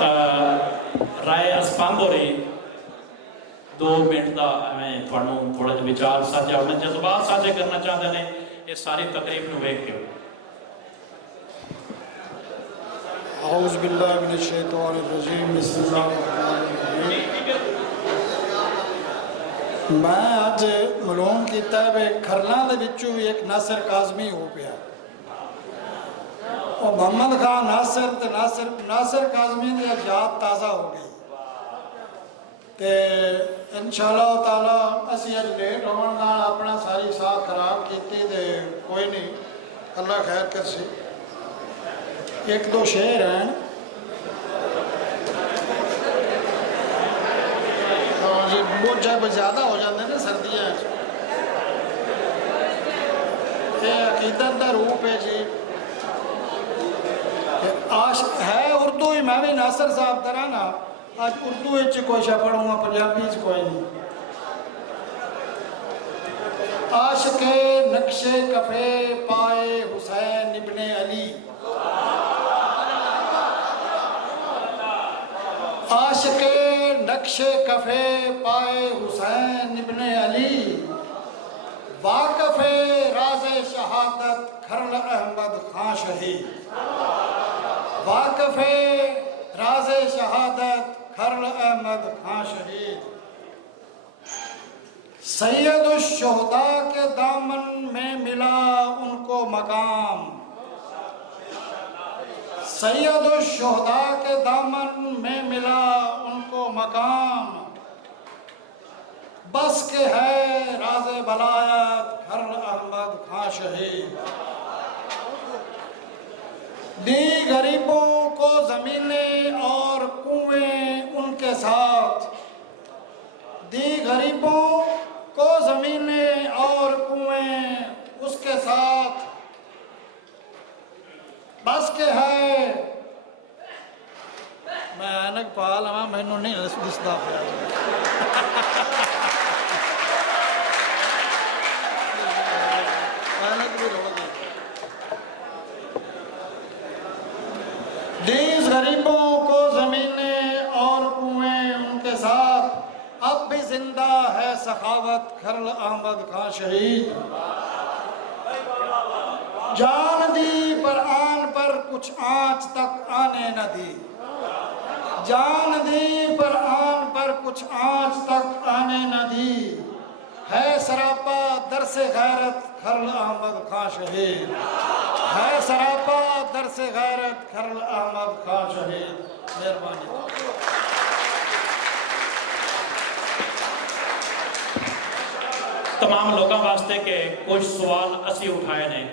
رائے اسپند ہو رہی 2 منٹ کا میں تھوڑا جہا وچار ساجے اپنے جذبات ساجے کرنا چاہتے ہیں یہ ساری تقریب نو ویکھ کے اعوذ باللہ من الشیطان الرجیم بسم اللہ الرحمن الرحیم میں آج معلوم کیتا ہے کھرلاں دے وچوں بھی ایک ناصر کاظمی ہو پیا اور محمد خان ناصر کاظمی نے یاد تازہ ہو گئی تے انشاءاللہ تعالی اسی اج لیٹ ہون نال اپنا ساری ساتھ خراب کیتی تے کوئی نہیں اللہ خیر کرسی 1-2 شعر ہیں جی بہت جب زیادہ ہو جاتے ہیں نا سردیاں یہ عقیدت دا روپ ہے جی ہے اردو ہی میں بھی ناصر صاحب طرح نا آج اردو اچ کوئی شا پڑھوں گا پنجابی اچ کوئی نہیں عاشق نقش کفے پائے حسین ابن علی عاشق نقش کفے پائے حسین ابن علی واقف راز شہادت کھرل احمد خان شہید واقف راز شہادت کھرل احمد خان شہید سید الشہداء کے دامن میں ملا ان کو مقام سید الشہداء کے دامن میں ملا ان کو مقام بس کے ہے راز ولایت کھرل احمد خان شہید دی غریبوں کو زمینیں اور کنویں ان کے ساتھ دی غریبوں کو زمینیں اور کنویں اس کے ساتھ بس کے ہے میں اینک پا لواں مینوں نہیں دسدا پیا اینک بھی رو گئی دیز غریبوں کو زمینیں اور کنویں ان کے ساتھ اب بھی زندہ ہے سخاوت کھرل احمد خان شہید جان دی پر آن پر کچھ آنچ تک آنے نہ دی جان دی پر آن پر کچھ آنچ تک آنے نہ دی ہے سراپا درس غیرت کھرل احمد خان شہید ہے سراپا درس غیرت کھرل احمد خان شہید مہربانی تمام لوگوں واسطے کہ کچھ سوال اسی اٹھائے نے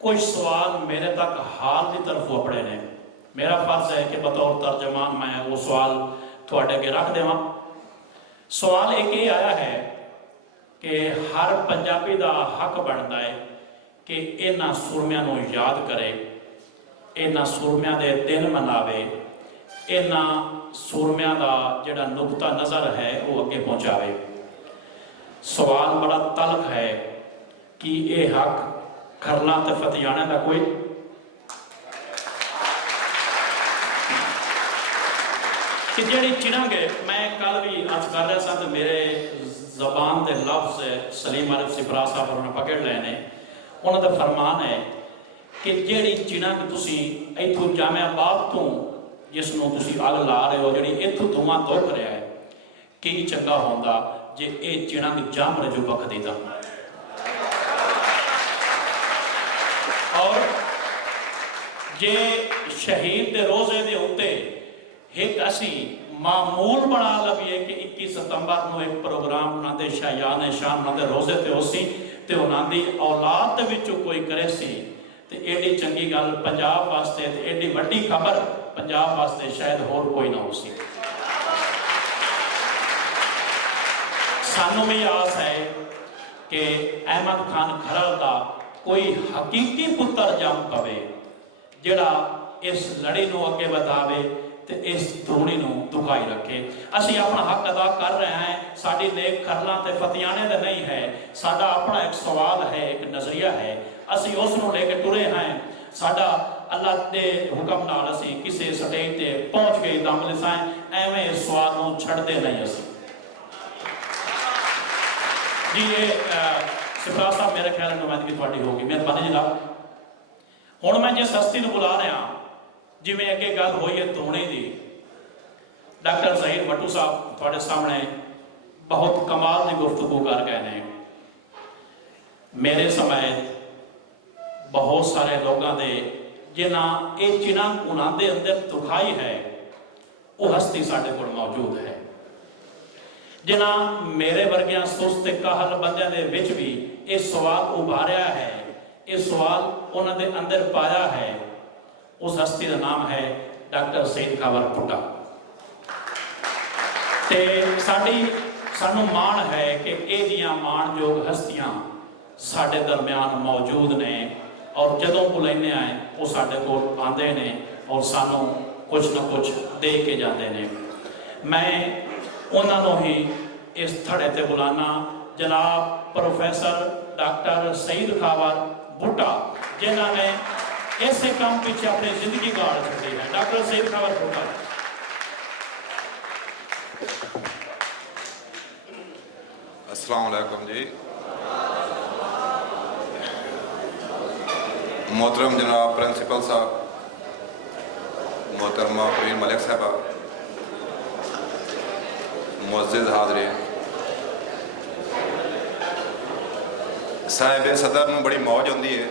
کچھ سوال میرے تک حال کی طرف اپڑے نے میرا فرض ہے کہ بطور ترجمان میں وہ سوال تھوڑے اگے رکھ دے سوال ایک یہ آیا ہے کہ ہر پنجابی دا حق بنتا ہے کہ انہاں سرمیاں نو یاد کرے انہاں سرمیاں دے دن مناوے انہاں سرمیاں دا جڑا نقطہ نظر ہے وہ اگے پہنچاوے سوال بڑا تلخ ہے کہ یہ حق کھرلا تے فتیانے دا کوئی کہ جیڑی چنانگے میں کل بھی آج کر رہا سا میرے زبان دے لفظ سلیم عارف سپرا صاحب انہوں نے پکڑ لے نے انہوں نے فرمان ہے کہ جیڑی چنانگ تسی ایتھو جامعہ آباد تو جس نو تسی آگ لا رہے ہو جیڑی ایتھو دھواں دکھ رہا ہے کی چنگا ہوندہ جے اے چنانگ جام رجو بک دیتا اور جے شہید دے روزے دے ہوتے ایک اسی معمول بنا لبیے کہ 21 ستمبر نو ایک پروگرام انہاں دے شایان شان انہاں دے روزے تے ہو سی تے انہاں دی اولاد دے وچوں کوئی کرے سی تے ایڈی چنگی گل پنجاب واسطے تے ایڈی وڈی خبر پنجاب واسطے شاید اور کوئی نہ ہو سی سانوں میں آس ہے کہ احمد خان کھرل دا کوئی حقیقی پتر جام پوے جڑا اس لڑی نو اگے بدھاوے تے اس دھونی نو دکھائی رکھے اسی اپنا حق ادا کر رہے ہیں ساڑی نیک کھرلاں تے فتیانے دے نہیں ہے ساڑا اپنا ایک سوال ہے ایک نظریہ ہے اسی اس نو لے کے ٹرے ہیں ساڑا अल्लाह के हुक्म नाल असी किसी स्टेज ते पहुंच गए दम लिसाएं एवें इस सवाल नूं छड्डदे नहीं असी जी। ये सिफरा साहब मेरे ख्याल नुमाइंदगी थोड़ी होगी, मेहरबानी जनाब। हुण मैं जिस हस्ती नूं बुला रहा जिवें अगे गल होई है धूणे दी, डॉक्टर ज़हीर भट्टू साहब थोड़े सामने बहुत कमाल की गुफ्तगू कर गए ने। मेरे समेत बहुत सारे लोगों के जिन्हां ये जिन्हां उन्हां दे अंदर दुखाई है वो हस्ती साडे कोल मौजूद है। जिन्हां मेरे वर्गियां सुस्त काहल बंदियां दे विच भी ये सवाल उभारिया है, ये सवाल उन्हां दे अंदर पाया है, उस हस्ती का नाम है डॉक्टर सईद कावर भुट्टा। ते सानू मान है कि ये माणयोग हस्तियां साडे दरम्यान मौजूद ने और जदों बुलाने आए वो साडे कोल आंदे ने और सानू कुछ न कुछ दे के जाते ने। मैं उन्होंने ही इस थड़े ते बुलाना जनाब प्रोफैसर डॉक्टर सईद कावर भुट्टा जिन्होंने इसे काम पीछे अपनी जिंदगी गाड़ छड़ी है। डॉक्टर सईद कावर भुट्टा। अस्सलाम वालेकुम जी। मोहतरम जनाब प्रिंसिपल साहब, मोहतरमा परवीन मलिक साहबा, मुअज़्ज़िज़ हाज़रीन, साहिब सदर नूं बड़ी मौज होंदी है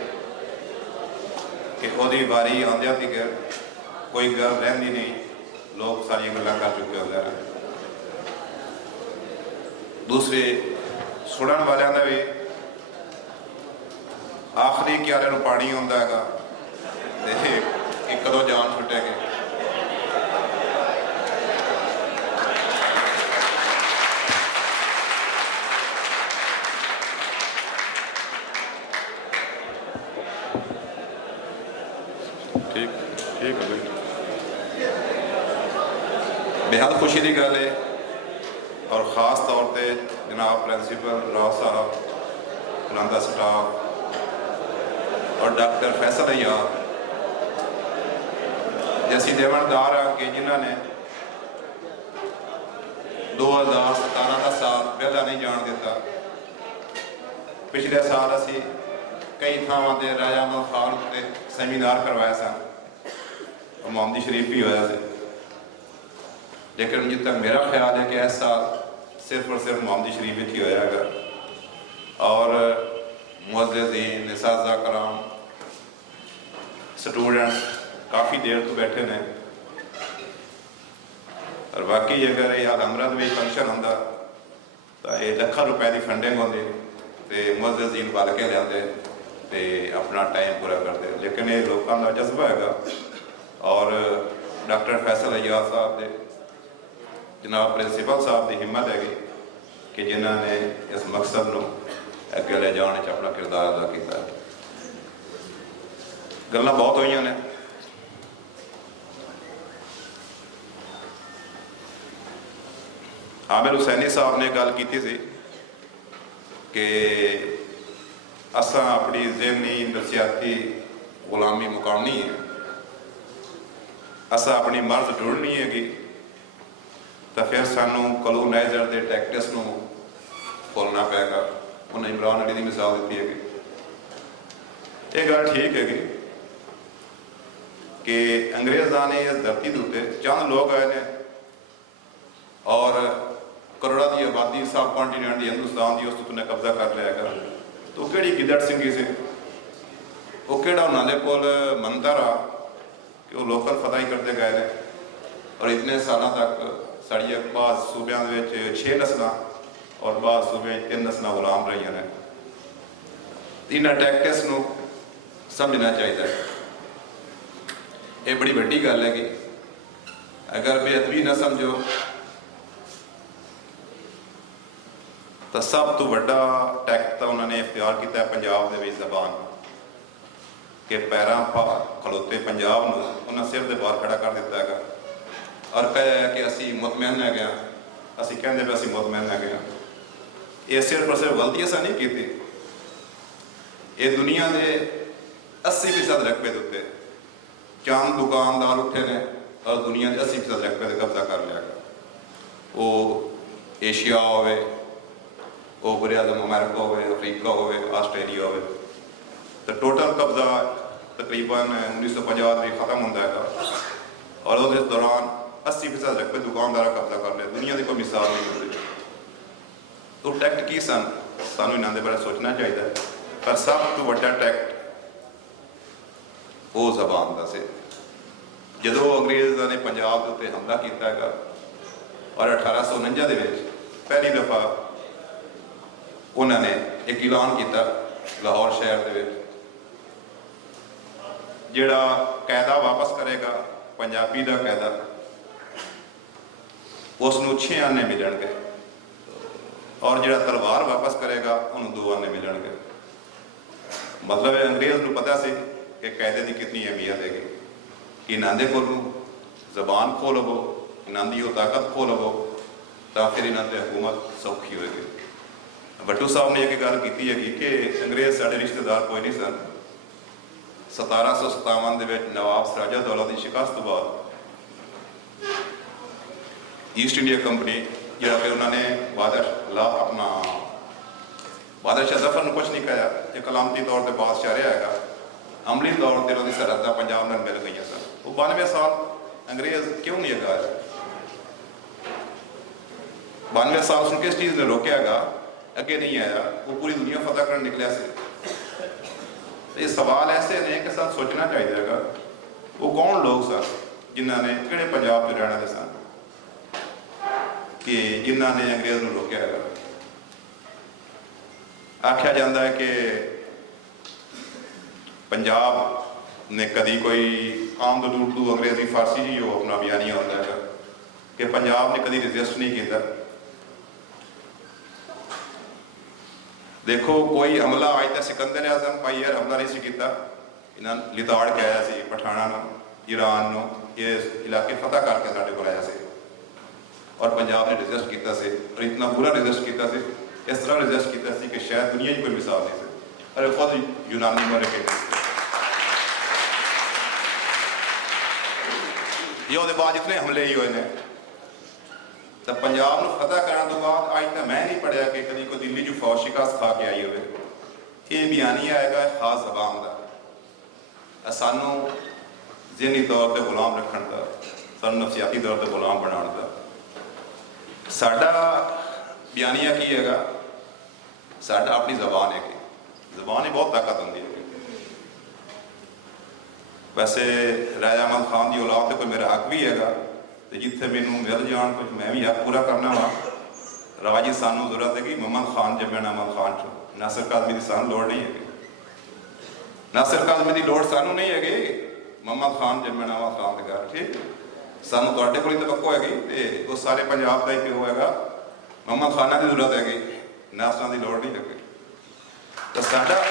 कि ओदी वारी आंदियां तक कोई गल रहिंदी नहीं, लोग सारियां गल्लां कर चुके होंदे ने। दूसरे सुनने वालों का भी आखिरी क्यारे नूं पानी आउंदा हैगा ते एक कदों जान छुटेगी। ठीक ठीक है, बेहद खुशी की गल है और ख़ास तौर पर जनाब प्रिंसिपल राव साहब, बुलंदा स्टाफ और डॉक्टर फैसल अय्याब जैसी देवनदार हाँ कि जिन्होंने 2017 का साल पहला नहीं जान दिता। पिछले साल असी कई थावां ते राजा अहमद खान उत्ते सैमीनार करवाए सन, मोहम्मदी शरीफ भी होया से, लेकिन जित तक मेरा ख्याल है कि इस साल सिर्फ और सिर्फ मोहम्मदी शरीफ ही होया है। और मुअज़्ज़िज़ीन, निसाज़ा कराम, स्टूडेंट्स काफ़ी देर तो बैठे ने और बाकी अगर ये अमृत भी फंक्शन होंदा तो ये लाखों रुपए की फंडिंग होंदी तो मुअज़्ज़िज़ीन बल के लियाते ते अपना टाइम पूरा करते, लेकिन ये लोगों का जज्बा है और डॉक्टर फैसल अय्याब साहब दे जनाब प्रिंसिपल साहब की हिम्मत हैगी कि जिन्होंने इस मकसद को अगे ले जाने अपना किरदार अदा किया। गल्लां बहुत हुई ने, आमिर हुसैनी साहब ने गल की थी कि असा अपनी ज़हनी नफसियाती गुलामी मुकामनी है, असा अपनी मर्ज ढूंढनी हैगी तो फिर सानू कॉलोनाइजर के टैक्टिस को खोलना पेगा। उन्हें इमरान अली की मिसाल दी है। ये गल ठीक हैगी कि अंग्रेज़ों ने इस धरती के उत्ते चंद लोग आए हैं और करोड़ों की आबादी सब कॉन्टीनेंट की हिंदुस्तान की उस ने कब्जा कर लिया है। तो केड़ी गिदड़ सिंगी से वो केड़ा उन्होंने कोल मंतर आ कि वो लोकल फतह ही करते गए हैं और इतने साल तक साड़िया बाद सूबे 6 नस्ल और बाद सूबे 3 नस्ल गुलाम रही हैं। इन्होंने टैक्टिस को समझना चाहिए। ये बड़ी वड्डी गल है कि अगर बेअदबी न समझो तो सब तो वड्डा टैक्ट तो उन्होंने इख्तियार किया पंजाब के विच ज़बान के पैरों खलोते पंजाब को उन्हें सिर के बाहर खड़ा कर दिता है और कहा कि असी मुतमैन है गया, असी कहते भी असी मुतमैन है गया। ये सिर्फ और सिर्फ गलती असा नहीं की, ये दुनिया के 80% रकबे के उत्ते ਚੰਦ ਦੁਕਾਨਦਾਰ ਉੱਠੇ ਨੇ ਔਰ ਦੁਨੀਆ ਦੇ 80% ਰਕਬੇ ਤੇ ਕਬਜ਼ਾ ਕਰ ਲਿਆ। ਉਹ ਏਸ਼ੀਆ ਹੋਵੇ, ਉਹ ਬਰੇ ਆਜ਼ਮ ਅਮਰੀਕਾ ਹੋਵੇ, ਅਫਰੀਕਾ ਹੋਵੇ, ਆਸਟ੍ਰੇਲੀਆ ਹੋਵੇ, ਤਾਂ ਟੋਟਲ ਕਬਜ਼ਾ ਤਕਰੀਬਨ 1950 ਦੇ ਖਤਮ ਹੁੰਦਾ ਹੈਗਾ ਔਰ ਉਹਦੇ ਦੌਰਾਨ 80% ਰਕਬੇ ਦੁਕਾਨਦਾਰਾਂ ਕਬਜ਼ਾ ਕਰ ਲਿਆ। ਦੁਨੀਆ ਦੀ ਕੋਈ ਮਿਸਾਲ ਨਹੀਂ ਮਿਲਦੀ। ਉਹ ਟੈਕਟ ਕੀ ਸਨ, ਸਾਨੂੰ ਇਹਨਾਂ ਦੇ ਬਾਰੇ ਸੋਚਣਾ ਚਾਹੀਦਾ। ਪਰ ਸਭ ਤੋਂ ਵੱਡਾ ਟੈਕਟ ਉਹ ਜ਼ਬਾਨ ਦਾ ਸੀ। ਜਦੋਂ ਅੰਗਰੇਜ਼ਾਂ ਨੇ ਪੰਜਾਬ ਦੇ ਉੱਤੇ ਹਮਲਾ ਕੀਤਾ ਹੈਗਾ ਔਰ 1849 ਦੇ ਵਿੱਚ ਪਹਿਲੀ ਦਫਾ ਉਹਨਾਂ ਨੇ ਇੱਕ ਐਲਾਨ ਕੀਤਾ ਲਾਹੌਰ ਸ਼ਹਿਰ ਦੇ ਵਿੱਚ, ਜਿਹੜਾ ਕਾਇਦਾ ਵਾਪਸ ਕਰੇਗਾ ਪੰਜਾਬੀ ਦਾ ਕਾਇਦਾ, ਉਸ ਨੂੰ 6 ਆਨੇ ਮਿਲਣਗੇ ਔਰ ਜਿਹੜਾ ਤਲਵਾਰ ਵਾਪਸ ਕਰੇਗਾ ਉਹਨੂੰ 2 ਆਨੇ ਮਿਲਣਗੇ। ਮਤਲਬ ਅੰਗਰੇਜ਼ ਨੂੰ ਪਤਾ ਸੀ ਕਿ ਕਾਇਦੇ ਦੀ ਕਿੰਨੀ ਅਹਿਮੀਅਤ ਹੈਗੀ। ਇਹਨਾਂ ਦੇ ਕੋਲੋਂ ਜ਼ਬਾਨ ਖੋਹ ਲਵੋ, ਇਹਨਾਂ ਦੀ ਉਹ ਤਾਕਤ ਖੋਹ ਲਵੋ ਤਾਂ ਫਿਰ ਇਹਨਾਂ ਦੀ ਹਕੂਮਤ ਸੌਖੀ ਹੋਏਗੀ। ਭੱਟੂ ਸਾਹਿਬ ਨੇ ਇੱਕ ਗੱਲ ਕੀਤੀ ਹੈਗੀ ਕਿ ਅੰਗਰੇਜ਼ ਸਾਡੇ ਰਿਸ਼ਤੇਦਾਰ ਕੋਈ ਨਹੀਂ ਸਨ। 1757 ਦੇ ਵਿੱਚ ਨਵਾਬ ਸਿਰਾਜਉਦੌਲਾ ਦੀ ਸ਼ਿਕਸਤ ਤੋਂ ਬਾਅਦ ਈਸਟ ਇੰਡੀਆ ਕੰਪਨੀ, ਜਿਹੜਾ ਫਿਰ ਉਹਨਾਂ ਨੇ ਬਾਦਸ਼ਾਹ ਜ਼ਫਰ ਨੂੰ ਕੁਛ ਨਹੀਂ ਕਿਹਾ, ਇੱਕ ਅਲਾਮਤੀ ਤੌਰ ਤੇ ਬਾਦਸ਼ਾਹ ਰਿਹਾ ਹੈਗਾ, ਅਮਲੀ ਤੌਰ ਤੇ ਉਹਦੀ ਸਰਹੱਦਾਂ ਪੰਜਾਬ ਨਾਲ ਮਿਲ ਗਈਆਂ ਸਨ। ਉਹ 92 ਸਾਲ ਅੰਗਰੇਜ਼ ਕਿਉਂ ਨਹੀਂ ਅੱਗਾ ਆਇਆ? 92 ਸਾਲ ਉਸਨੂੰ ਕਿਸ ਚੀਜ਼ ਨੇ ਰੋਕਿਆ ਹੈਗਾ, ਅੱਗੇ ਨਹੀਂ ਆਇਆ? ਉਹ ਪੂਰੀ ਦੁਨੀਆ ਫਤਿਹ ਕਰਨ ਨਿਕਲਿਆ ਸੀ। ਇਹ ਸਵਾਲ ਐਸੇ ਨੇ ਕਿ ਸਾਨੂੰ ਸੋਚਣਾ ਚਾਹੀਦਾ ਹੈਗਾ ਉਹ ਕੌਣ ਲੋਕ ਸਨ ਜਿਨ੍ਹਾਂ ਨੇ, ਕਿਹੜੇ ਪੰਜਾਬ 'ਚ ਰਹਿਣ ਵਾਲੇ ਸਨ ਕਿ ਜਿਨ੍ਹਾਂ ਨੇ ਅੰਗਰੇਜ਼ ਨੂੰ ਰੋਕਿਆ ਹੈਗਾ। ਆਖਿਆ ਜਾਂਦਾ ਹੈ ਕਿ ਪੰਜਾਬ ਨੇ ਕਦੀ ਕੋਈ ਆਮਦ ਉਰਦੂ ਅੰਗਰੇਜ਼ੀ ਫਾਰਸੀ ਹੀ ਉਹ ਆਪਣਾ ਬਿਆਨੀਆ ਹੁੰਦਾ ਹੈਗਾ ਕਿ ਪੰਜਾਬ ਨੇ ਕਦੀ ਰਜਿਸਟ ਨਹੀਂ ਕੀਤਾ। ਦੇਖੋ ਕੋਈ ਹਮਲਾ ਅੱਜ ਤੱਕ ਸਿਕੰਦਰ ਆਜ਼ਮ ਪਾਈਅਰ ਹਮਲਾ ਨਹੀਂ ਸੀ ਕੀਤਾ। ਇਹਨਾਂ ਲਿਤਾੜ ਕੇ ਆਇਆ ਸੀ ਪਠਾਣਾ ਨੂੰ, ਈਰਾਨ ਨੂੰ, ਇਹ ਇਲਾਕੇ ਫਤਿਹ ਕਰਕੇ ਸਾਡੇ ਕੋਲ ਆਇਆ ਸੀ ਔਰ ਪੰਜਾਬ ਨੇ ਰਜਿਸਟ ਕੀਤਾ ਸੀ ਔਰ ਇਤਨਾ ਬੁਰਾ ਰਜਿਸਟ ਕੀਤਾ ਸੀ, ਇਸ ਤਰ੍ਹਾਂ ਰਜਿਸਟ ਕੀਤਾ ਸੀ ਕਿ ਸ਼ਾਇਦ ਦੁਨੀਆ 'ਚ ਕੋਈ ਮਿਸਾਲ ਨਹੀਂ ਸੀ। ਅਰੇ ਖੁਦ ਯੂਨਾਨੀ ਮਰ ਕੇ ਇਹ ਉਹਦੇ ਬਾਅਦ ਇਤਨੇ ਹਮਲੇ ਹੀ ਹੋਏ ਨੇ। ਤਾਂ ਪੰਜਾਬ ਨੂੰ ਫਤਿਹ ਕਰਨ ਤੋਂ ਬਾਅਦ ਅੱਜ ਤੱਕ ਮੈਂ ਨਹੀਂ ਪੜ੍ਹਿਆ ਕਿ ਕਦੀ ਕੋਈ ਦਿੱਲੀ 'ਚ ਫੌਜ ਸ਼ਿਕਸਤ ਖਾ ਕੇ ਆਈ ਹੋਵੇ। ਇਹ ਬਿਆਨੀਆ ਆਏਗਾ ਖਾਸ ਜ਼ਬਾਨ ਦਾ, ਸਾਨੂੰ ਜ਼ਿਹਨੀ ਤੌਰ 'ਤੇ ਗੁਲਾਮ ਰੱਖਣ ਦਾ, ਸਾਨੂੰ ਨਫਸੀਆਤੀ ਤੌਰ 'ਤੇ ਗੁਲਾਮ ਬਣਾਉਣ ਦਾ। ਸਾਡਾ ਬਿਆਨੀਆ ਕੀ ਹੈਗਾ? ਸਾਡਾ ਆਪਣੀ ਜ਼ਬਾਨ ਹੈਗੀ। ਜ਼ਬਾਨ ਹੀ ਬਹੁਤ ਤਾਕਤ ਹੁੰਦੀ ਹੈ। ਵੈਸੇ ਰਾਜਾ ਅਹਿਮਦ ਖਾਨ ਦੀ ਔਲਾਦ 'ਤੇ ਕੋਈ ਮੇਰਾ ਹੱਕ ਵੀ ਹੈਗਾ ਤੇ ਜਿੱਥੇ ਮੈਨੂੰ ਮਿਲ ਜਾਣ ਕੁਝ ਮੈਂ ਵੀ ਹੱਕ ਪੂਰਾ ਕਰਨਾ ਵਾ। ਰਾਜੀ ਸਾਨੂੰ ਜ਼ਰੂਰਤ ਹੈਗੀ ਮੁਹੰਮਦ ਖਾਨ ਜੰਮਿਆ ਅਹਿਮਦ ਖਾਨ 'ਚੋਂ। ਨਾਸਿਰ ਕਾਜ਼ਮੀ ਦੀ ਸਾਨੂੰ ਲੋੜ ਨਹੀਂ ਹੈਗੀ। ਨਾਸਿਰ ਕਾਜ਼ਮੀ ਦੀ ਲੋੜ ਸਾਨੂੰ ਨਹੀਂ ਹੈਗੀ, ਮੁਹੰਮਦ ਖਾਨ ਜੰਮਿਆ ਅਹਿਮਦ ਖਾਨ ਦੇ ਘਰ। ਠੀਕ, ਸਾਨੂੰ ਤੁਹਾਡੇ ਕੋਲ ਹੀ ਤਵੱਕੋ ਹੈਗੀ ਤੇ ਉਹ ਸਾਰੇ ਪੰਜਾਬ ਦਾ ਹੀ ਪਿਓ ਹੈਗਾ। ਮੁਹੰਮਦ ਖਾਨਾਂ ਦੀ ਜ਼ਰੂਰਤ ਹੈਗੀ, ਨਾਸਰਾਂ ਦੀ ਲੋੜ ਨਹੀਂ ਹੈਗੀ। ਤਾਂ ਸਾਡਾ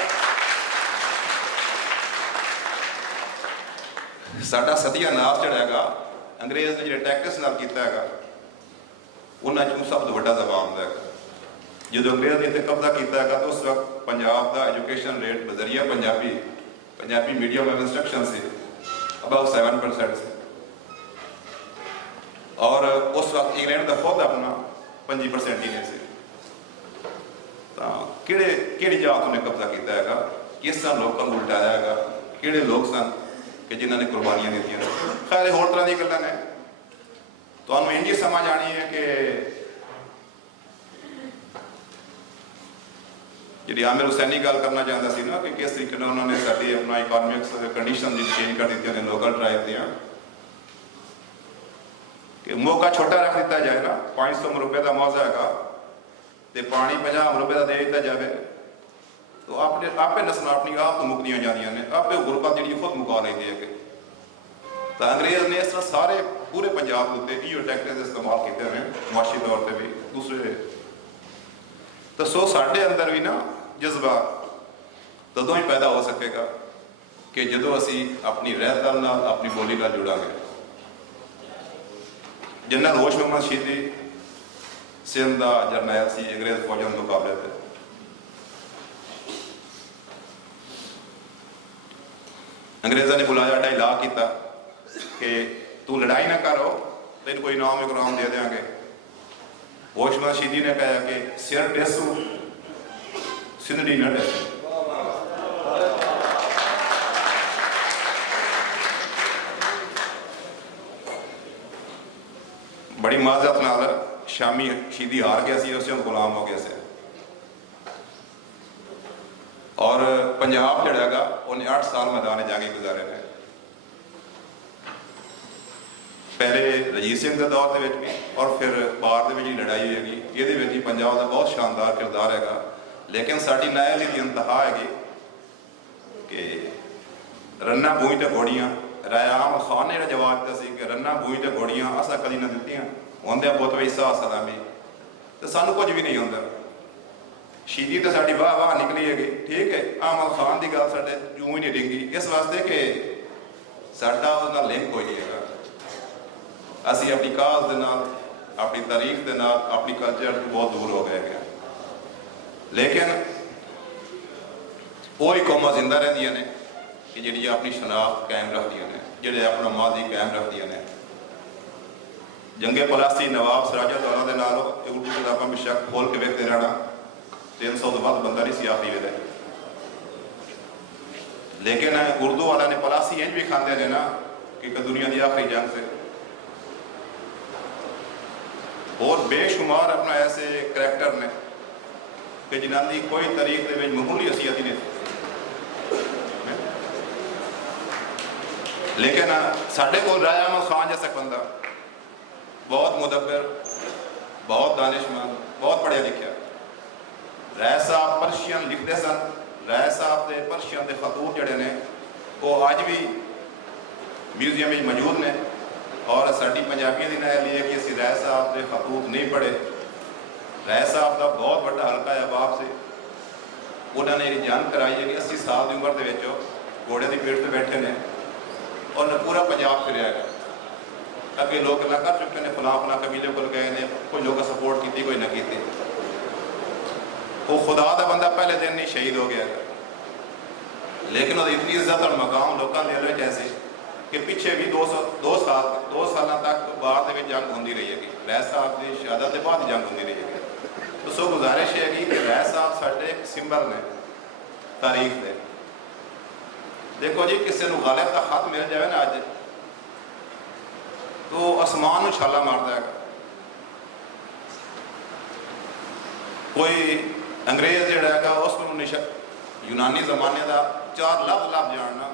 ਸਤਿਆਨਾਸ਼ ਜਿਹੜਾ ਹੈਗਾ ਅੰਗਰੇਜ਼ ਨੇ ਜਿਹੜੇ ਟੈਕਸ ਨਾਲ ਕੀਤਾ ਹੈਗਾ ਉਹਨਾਂ 'ਚੋਂ ਸਭ ਤੋਂ ਵੱਡਾ ਜ਼ਬਾਨ ਦਾ ਹੈਗਾ। ਜਦੋਂ ਅੰਗਰੇਜ਼ ਨੇ ਇੱਥੇ ਕਬਜ਼ਾ ਕੀਤਾ ਹੈਗਾ ਤਾਂ ਉਸ ਵਕਤ ਪੰਜਾਬ ਦਾ ਐਜੂਕੇਸ਼ਨ ਰੇਟ ਬਜ਼ਰੀਆ ਪੰਜਾਬੀ ਮੀਡੀਅਮ ਆਫ ਇੰਸਟਰਕਸ਼ਨ ਸੀ ਅਬਾਊਟ 7% ਸੀ ਔਰ ਉਸ ਵਕਤ ਇੰਗਲੈਂਡ ਦਾ ਖੁਦ ਆਪਣਾ 25% ਹੀ ਨਹੀਂ ਸੀ। ਤਾਂ ਕਿਹੜੀ ਜਾਤ ਉਹਨੇ ਕਬਜ਼ਾ ਕੀਤਾ ਹੈਗਾ, ਕਿਸ ਤਰ੍ਹਾਂ ਲੋਕਾਂ ਨੂੰ ਉਲਟਾਇਆ ਹੈਗਾ, ਕਿਹੜੇ ਲੋਕ ਸਨ ਕਿ ਜਿਨ੍ਹਾਂ ਨੇ ਕੁਰਬਾਨੀਆਂ ਦਿੱਤੀਆਂ। ਖੈਰ ਹੋਰ ਤਰ੍ਹਾਂ ਦੀਆਂ ਗੱਲਾਂ ਨੇ। ਤੁਹਾਨੂੰ ਇੰਝ ਹੀ ਸਮਝ ਆਣੀ ਹੈ ਕਿ ਜਿਹੜੀ ਆਮਿਰ ਹੁਸੈਨੀ ਗੱਲ ਕਰਨਾ ਚਾਹੁੰਦਾ ਸੀ ਨਾ ਕਿ ਕਿਸ ਤਰੀਕੇ ਨਾਲ ਉਹਨਾਂ ਨੇ ਸਾਡੀ ਆਪਣਾ ਇਕਨੋਮਿਕਸ ਕੰਡੀਸ਼ਨ ਜਿਹੜੀ ਚੇਂਜ ਕਰ ਦਿੱਤੀਆਂ ਨੇ ਲੋਕਲ ਟ੍ਰਾਈਬ ਦੀਆਂ, ਕਿ ਮੌਕਾ ਛੋਟਾ ਰੱਖ ਦਿੱਤਾ ਜਾਏ ਨਾ। 500 ਰੁਪਏ ਦਾ ਮੁਆਵਜ਼ਾ ਹੈਗਾ ਤੇ ਪਾਣੀ 50 ਰੁਪਏ ਦਾ ਦੇ ਦਿੱਤਾ ਜਾਵੇ ਤਾਂ ਆਪੇ ਨਸਲਾਂ ਆਪਣੀ ਆਪ ਤੋਂ ਮੁੱਕਦੀਆਂ ਜਾਂਦੀਆਂ ਨੇ, ਆਪੇ ਗੁਰਬਤ ਜਿਹੜੀ ਖੁਦ ਮੁਕਾ ਲੈਂਦੇ ਹੈਗੇ। ਤਾਂ ਅੰਗਰੇਜ਼ ਨੇ ਇਸ ਤਰ੍ਹਾਂ ਸਾਰੇ ਪੂਰੇ ਪੰਜਾਬ ਦੇ ਉੱਤੇ ਇਹੋ ਟੈਕਟਿਕ ਦੇ ਇਸਤੇਮਾਲ ਕੀਤੇ ਨੇ, ਮੁਆਸ਼ੀ ਤੌਰ ਤੇ ਵੀ ਦੂਸਰੇ। ਤਾਂ ਸੋ ਸਾਡੇ ਅੰਦਰ ਵੀ ਨਾ ਜਜ਼ਬਾ ਤਦੋਂ ਹੀ ਪੈਦਾ ਹੋ ਸਕੇਗਾ ਕਿ ਜਦੋਂ ਅਸੀਂ ਆਪਣੀ ਰਹਿਤ ਨਾਲ, ਆਪਣੀ ਬੋਲੀ ਨਾਲ ਜੁੜਾਂਗੇ। ਜਨਰਲ ਹੋਸ਼ ਮੁਹੰਮਦ ਸ਼ੀਦੀ ਸਿੰਧ ਦਾ ਜਰਨੈਲ ਸੀ ਅੰਗਰੇਜ਼ ਫੌਜਾਂ ਦੇ ਮੁਕਾਬਲੇ ਤੇ। ਅੰਗਰੇਜ਼ਾਂ ਨੇ ਬੁਲਾਇਆ, ਢਾਈ ਲਾ ਕੀਤਾ کہ تو لڑائی نہ کرو تین کوئی نام اکرام دے دیں گے. ہوشمند شیدی نے کہا کہ سر ڈیسو سندھی نہ ڈیسو. بڑی معذرت نال شامی شیدی ہار گیا سی, اسے غلام ہو گیا سے. اور پنجاب جڑا گا انہیں 8 سال میدان جنگی گزارے نے. پہلے رجیت سنگھ کے دور دے بھی اور پھر باہر دے لڑائی ہوئے گی. یہ پنجاب کا بہت شاندار کردار ہے گا. لیکن ساری نائلی کی انتہا ہے گی کہ رنا بوئی تے گھوڑیاں. راجہ احمد خان نے جواب دیتا سی کہ رنا بوئی تے گھوڑیاں اساں کدی نہ دتیاں, ہوندے بہت ویسا سلامی تو سانو کچھ بھی نہیں ہوندا. شیدی تو ساری واہ واہ نکلی ہے گی, ٹھیک ہے. احمد خان کی گل ساڈے جوں ہی نہیں ڈنگی, اس واسطے کہ ساڈا اس نال لنک کوئی نہیں ہے. اسی اپنی کاز دے نال, اپنی تاریخ دے نال, اپنی کلچر تو بہت دور ہو گئے ہیں. لیکن وہی قوماں زندہ رہندیاں نے کہ جڑی اپنی شناخت قائم رکھدیاں نے, جڑے اپنا ماضی قائم رکھدیاں نے. جنگ پلاستی نواب سراج الدولہ دے نال اردو کتاباں میں شک کھول کے ویکھدے رہنا. 300 تو بعد بندہ نہیں سی آخری ویلے. لیکن اردو والا نے پلاسی انج بھی کھاندے نے نا کہ دنیا دی آخری جنگ سے. اور بے شمار اپنا ایسے کریکٹر نے کہ جنہاں دی کوئی تاریخ دے وچ معمولی حیثیت ہی نہیں تھی. لیکن ساڈے کول راجہ احمد خان جیسا بندہ, بہت مدبر, بہت دانشمند, بہت پڑھیا لکھیا. رائے صاحب پرشین لکھتے سن. رائے صاحب دے پرشین دے خطوط جڑے نے وہ اج بھی میوزیم میں موجود نے. اور ساری پنجابیاں دی نائل یہ ہے کہ اسی رائے صاحب دے خطوط نہیں پڑھے. رائے صاحب دا بہت بڑا حلقہ ہے باپ سے. انہوں نے یہ جان کرائی ہے کہ 80 سال دی عمر دے وچ گھوڑے دی پیٹھ تے بیٹھے نے اور پورا پنجاب پھریا ہے. اگے لوگ نہ کر چکے نے, فلاں فلاں قبیلے کو گئے نے, کوئی لوگ سپورٹ کیتی کوئی نہ کیتی. وہ خدا دا بندہ پہلے دن نہیں شہید ہو گیا. لیکن وہ اتنی عزت اور مقام لوگوں نے لے جیسے کہ پیچھے بھی 2 سال تک باہر دے جنگ ہوندی رہی ہے. رائے صاحب کی شہادت کے بعد جنگ ہوندی رہی ہے. تو سو گزارش ہے کہ رائے صاحب ساڈے ایک سمبل نے تاریخ دے. دیکھو جی, کسی نو غالب کا خط مل جائے نا اج تو آسمان نو چھالا مارتا ہے. کوئی انگریز جڑا ہے اس کو یونانی زمانے کا 4 لفظ جاننا,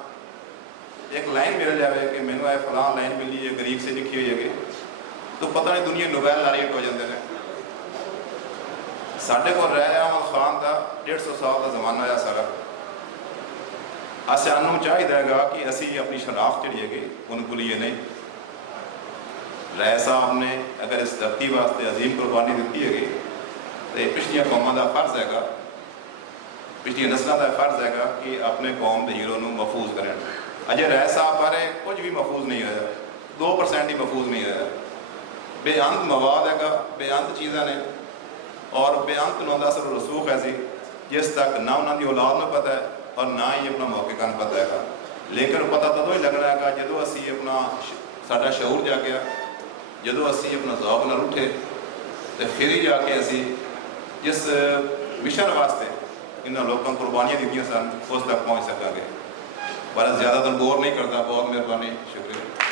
ایک لائن مل جائے کہ مینو یہ فلاں لائن ملی ہے گریک سے لکھی ہوئی ہے تو پتہ نہیں دنیا نوبیل لاریٹ ہو جاتے ہیں. ساڈے کو راجہ احمد خان کا 150 سال کا زمانہ ہے سارا. سانوں چاہیے گا کہ اسی اپنی شناخت جڑی ہے انہوں بھولیے نہیں. رائے صاحب نے اگر اس دھرتی واسطے عظیم قربانی دیتی ہے تو یہ پچھلیاں قوموں کا فرض ہے گا, پچھلی نسلوں کا فرض ہے گا کہ اپنے قوم کے ہیرو محفوظ کریں. اجے رائے صاحب بارے کچھ بھی محفوظ نہیں ہوا, 2% ہی محفوظ نہیں ہوا. بے انت مواد ہے گا, بے انت چیزیں نے, اور بے انت انہوں کا اثر و رسوخ ہے سی جس تک نہ انہوں کی اولاد میں پتہ ہے اور نہ ہی اپنا موقع کن پتہ ہے گا. لیکن پتہ تدو ہی لگنا ہے گا جدو اسی اپنا ساڈا شعور جاگیا, جدو اسی اپنا ذوق نال اٹھے تو پھر ہی جا کے اسی جس مشن واسطے انہوں لوگوں قربانیاں دیتیاں سن اس تک پہنچ سکیں گے. بڑا زیادہ تر بور نہیں کرتا. بہت مہربانی, شکریہ.